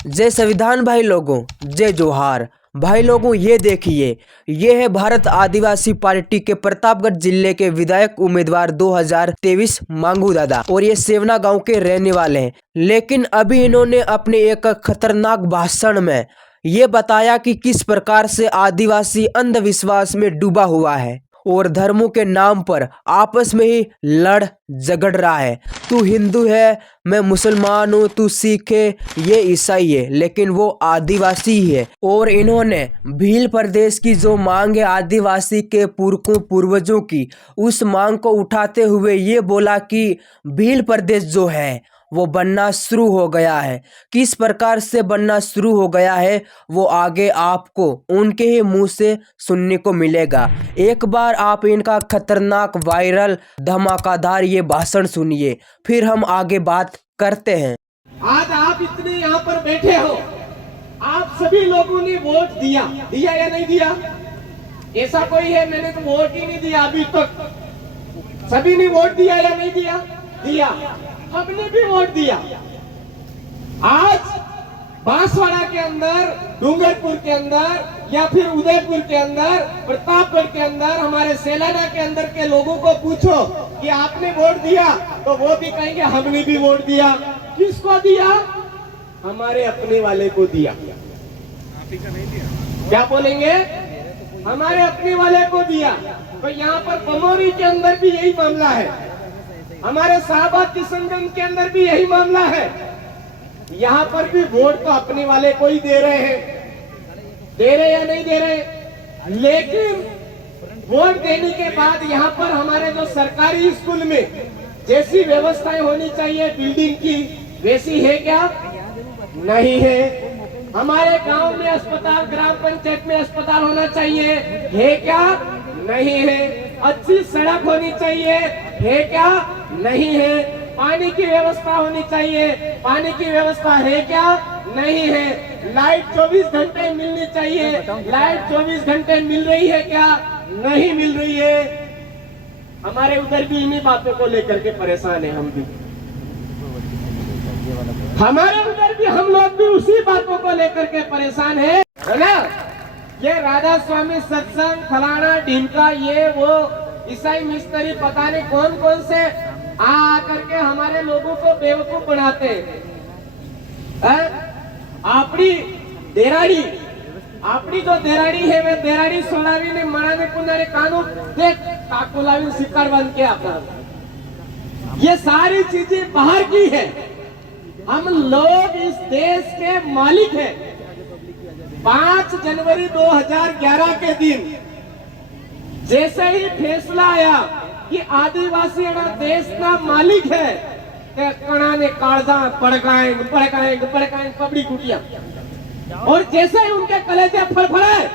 जय संविधान भाई लोगों, जय जोहार भाई लोगों। ये देखिए, ये है भारत आदिवासी पार्टी के प्रतापगढ़ जिले के विधायक उम्मीदवार 2023 मांगू दादा, और ये सेवना गांव के रहने वाले हैं। लेकिन अभी इन्होंने अपने एक खतरनाक भाषण में ये बताया कि किस प्रकार से आदिवासी अंधविश्वास में डूबा हुआ है और धर्मों के नाम पर आपस में ही लड़ झगड़ रहा है। तू हिंदू है, मैं मुसलमान हूँ, तू सिख है, ये ईसाई है, लेकिन वो आदिवासी ही है। और इन्होंने भील प्रदेश की जो मांग है आदिवासी के पुरखों पूर्वजों की, उस मांग को उठाते हुए ये बोला कि भील प्रदेश जो है वो बनना शुरू हो गया है। किस प्रकार से बनना शुरू हो गया है वो आगे आपको उनके ही मुंह से सुनने को मिलेगा। एक बार आप इनका खतरनाक वायरल धमाकादार ये भाषण सुनिए, फिर हम आगे बात करते हैं। आज आप इतने यहाँ पर बैठे हो, आप सभी लोगों ने वोट दिया, दिया या नहीं दिया? ऐसा कोई है मैंने तो वोट ही नहीं दिया अभी तक? सभी ने वोट दिया या नहीं दिया? दिया। हमने भी वोट दिया। आज बांसवाड़ा के अंदर, डूंगरपुर के अंदर या फिर उदयपुर के अंदर, प्रतापगढ़ के अंदर, हमारे सेलाना के अंदर के लोगों को पूछो कि आपने वोट दिया, तो वो भी कहेंगे हमने भी वोट दिया। किसको दिया? हमारे अपने वाले को दिया। क्या बोलेंगे? हमारे अपने वाले को दिया। तो यहाँ पर बमोरी के अंदर भी यही मामला है, हमारे शाहबाद किशनगंज के अंदर भी यही मामला है। यहाँ पर भी वोट तो अपने वाले को ही दे रहे हैं, दे रहे या नहीं दे रहे? लेकिन वोट देने के बाद यहाँ पर हमारे जो सरकारी स्कूल में जैसी व्यवस्थाएं होनी चाहिए बिल्डिंग की, वैसी है क्या? नहीं है। हमारे गांव में अस्पताल, ग्राम पंचायत में अस्पताल होना चाहिए, है क्या? नहीं है। अच्छी सड़क होनी चाहिए, है क्या? नहीं है। पानी की व्यवस्था होनी चाहिए, पानी की व्यवस्था है क्या? नहीं है। लाइट 24 घंटे मिलनी चाहिए, लाइट 24 घंटे मिल रही है क्या? नहीं मिल रही है। हमारे उधर भी इन्हीं बातों को लेकर के परेशान है। हम भी, हमारे उधर भी हम लोग भी उसी बातों को लेकर के परेशान है ना? ये राधा स्वामी सत्संग, फलाना ढीमका, ये वो ईसाई मिस्त्री, पता नहीं कौन कौन से आ करके हमारे लोगों को बेवकूफ बनाते हैं। आपड़ी देराड़ी, आपड़ी जो देराड़ी है, वे देराड़ी सोलावी ने मनाने कुनारे कानून देख काकुलावी सिक्कर बन के आता। ये सारी चीजें बाहर की है। हम लोग इस देश के मालिक हैं। 5 जनवरी 2011 के दिन जैसे ही फैसला आया कि आदिवासी देश का मालिक है, कणा ने कालजा पड़काएं पबड़ी कुटिया, और जैसे ही उनके कलेजे फड़फड़ाए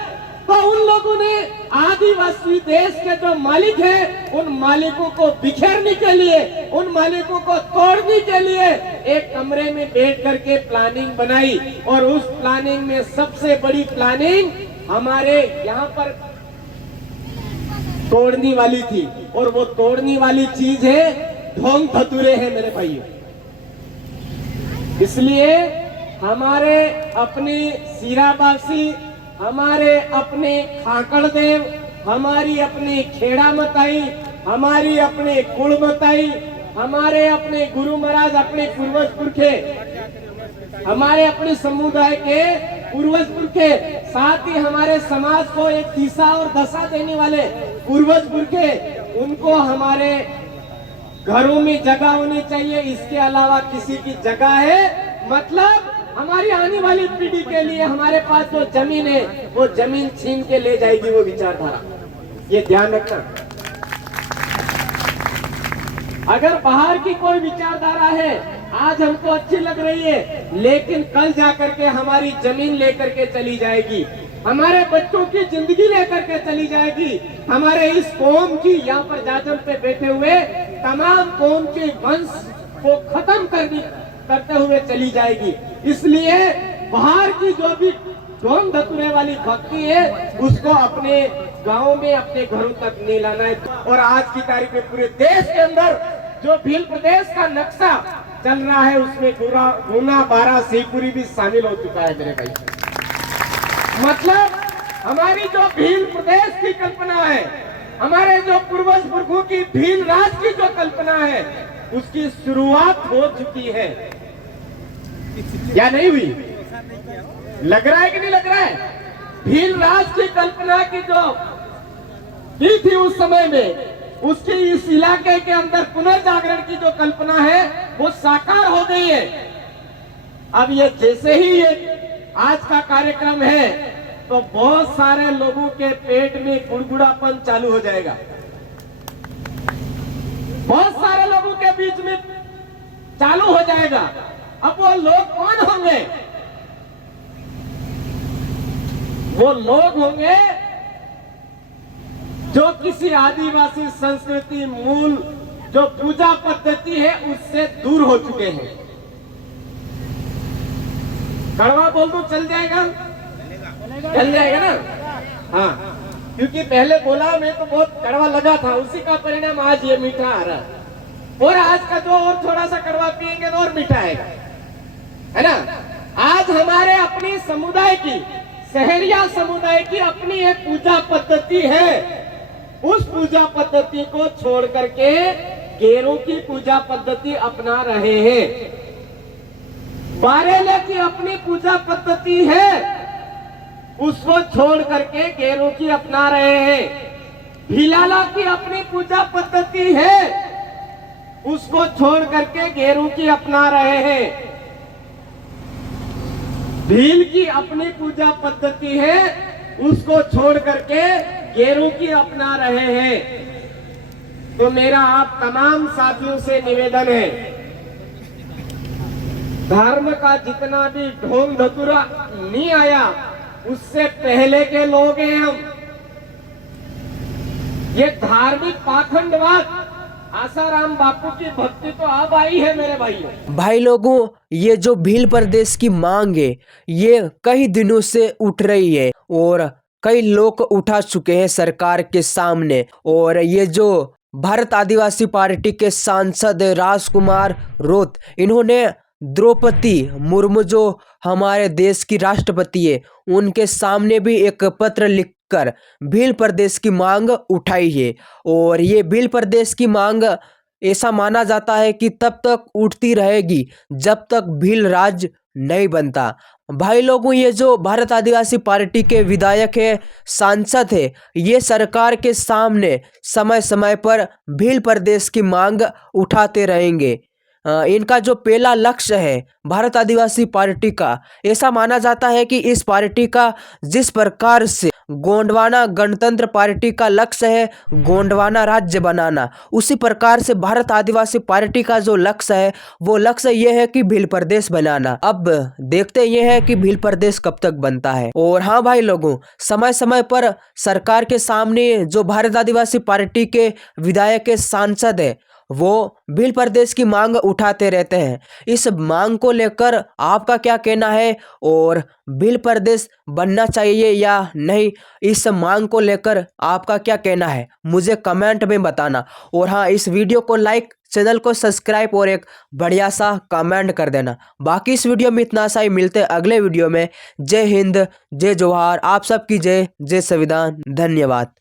तो उन लोगों ने आदिवासी देश के जो मालिक हैं, उन मालिकों को बिखेरने के लिए, उन मालिकों को तोड़ने के लिए एक कमरे में बैठ करके प्लानिंग बनाई। और उस प्लानिंग में सबसे बड़ी प्लानिंग हमारे यहाँ पर तोड़ने वाली थी, और वो तोड़ने वाली चीज है ढोंग धतूरे हैं मेरे भाइयों। इसलिए हमारे अपने सीराबासी, हमारे अपने खाकड़ देव, हमारी अपनी खेड़ा मताई, हमारी अपने कुल मताई, हमारे अपने गुरु महाराज, अपने पूर्वज पुरखे, हमारे अपने समुदाय के पूर्वज पुरखे, साथ ही हमारे समाज को एक दिशा और दशा देने वाले पूर्वज पुरखे, उनको हमारे घरों में जगह होनी चाहिए। इसके अलावा किसी की जगह है मतलब हमारी आने वाली पीढ़ी के लिए हमारे पास जो जमीन है वो जमीन छीन के ले जाएगी वो विचारधारा, ये ध्यान रखना। अगर बाहर की कोई विचारधारा है आज हमको अच्छी लग रही है, लेकिन कल जाकर के हमारी जमीन लेकर के चली जाएगी, हमारे बच्चों की जिंदगी लेकर के चली जाएगी, हमारे इस कौम की, यहाँ पर जाजम पे बैठे हुए तमाम कौम के वंश को खत्म करते हुए चली जाएगी। इसलिए बाहर की जो भी ढोंग धतूरे वाली भक्ति है उसको अपने गांव में, अपने घरों तक नहीं लाना है। और आज की तारीख में पूरे देश के अंदर जो भील प्रदेश का नक्शा चल रहा है उसमें गुना 12 शिवपुरी भी शामिल हो चुका है मेरे भाई। मतलब हमारी जो भील प्रदेश की कल्पना है, हमारे जो पूर्वज पुरखों की भील राज की जो कल्पना है, उसकी शुरुआत हो चुकी है या नहीं हुई? लग रहा है कि नहीं लग रहा है? भील राज की कल्पना की जो की थी उस समय में, उसकी इस इलाके के अंदर पुनर्जागरण की जो कल्पना है वो साकार हो गई है। अब ये जैसे ही ये आज का कार्यक्रम है तो बहुत सारे लोगों के पेट में गुड़गुड़ापन चालू हो जाएगा। बहुत सारे लोगों के बीच में चालू हो जाएगा। अब वो लोग कौन होंगे? वो लोग होंगे जो किसी आदिवासी संस्कृति मूल जो पूजा पद्धति है उससे दूर हो चुके हैं। कड़वा बोल दो चल जाएगा? चल जाएगा ना? हाँ, क्योंकि पहले बोला मैं तो बहुत कड़वा लगा था, उसी का परिणाम आज ये मीठा आ रहा है। और आज का जो और थोड़ा सा कड़वा पिएंगे तो और मीठा आएगा, है ना? आज हमारे अपनी समुदाय की, सहरिया समुदाय की अपनी एक पूजा पद्धति है। उस पूजा पद्धति को छोड़ करके गेरों की पूजा पद्धति अपना रहे हैं। बारेले की अपनी पूजा पद्धति है, उसको छोड़ करके गेरों की अपना रहे हैं। भिलाला की अपनी पूजा पद्धति है, उसको छोड़ करके गेरों की अपना रहे हैं। भील की अपनी पूजा पद्धति है, उसको छोड़ करके गेरों की अपना रहे हैं। तो मेरा आप तमाम साथियों से निवेदन है, धर्म का जितना भी ढोंग धतुरा नहीं आया उससे पहले के लोग हैं हम। ये धार्मिक पाखंडवाद, आसाराम बापू की भक्ति तो अब आई है मेरे भाइयों। भाई लोगों, ये जो भील प्रदेश की मांग है ये कई दिनों से उठ रही है और कई लोग उठा चुके हैं सरकार के सामने। और ये जो भारत आदिवासी पार्टी के सांसद राजकुमार रोत, इन्होंने द्रौपदी मुर्मू जो हमारे देश की राष्ट्रपति है उनके सामने भी एक पत्र लिखकर भील प्रदेश की मांग उठाई है। और ये भील प्रदेश की मांग ऐसा माना जाता है कि तब तक उठती रहेगी जब तक भील राज्य नहीं बनता। भाई लोगों, ये जो भारत आदिवासी पार्टी के विधायक है, सांसद है, ये सरकार के सामने समय समय पर भील प्रदेश की मांग उठाते रहेंगे। इनका जो पहला लक्ष्य है भारत आदिवासी पार्टी का, ऐसा माना जाता है कि इस पार्टी का जिस प्रकार से गोंडवाना गणतंत्र पार्टी का लक्ष्य है गोंडवाना राज्य बनाना, उसी प्रकार से भारत आदिवासी पार्टी का जो लक्ष्य है वो लक्ष्य ये है कि भील प्रदेश बनाना। अब देखते ये है कि भील प्रदेश कब तक बनता है। और हाँ भाई लोगों, समय समय पर सरकार के सामने जो भारत आदिवासी पार्टी के विधायक के सांसद है वो भील प्रदेश की मांग उठाते रहते हैं। इस मांग को लेकर आपका क्या कहना है और भील प्रदेश बनना चाहिए या नहीं, इस मांग को लेकर आपका क्या कहना है मुझे कमेंट में बताना। और हाँ, इस वीडियो को लाइक, चैनल को सब्सक्राइब और एक बढ़िया सा कमेंट कर देना। बाकी इस वीडियो में इतना सा ही, मिलते हैं अगले वीडियो में। जय हिंद, जय जोहार, आप सबकी जय, जय संविधान, धन्यवाद।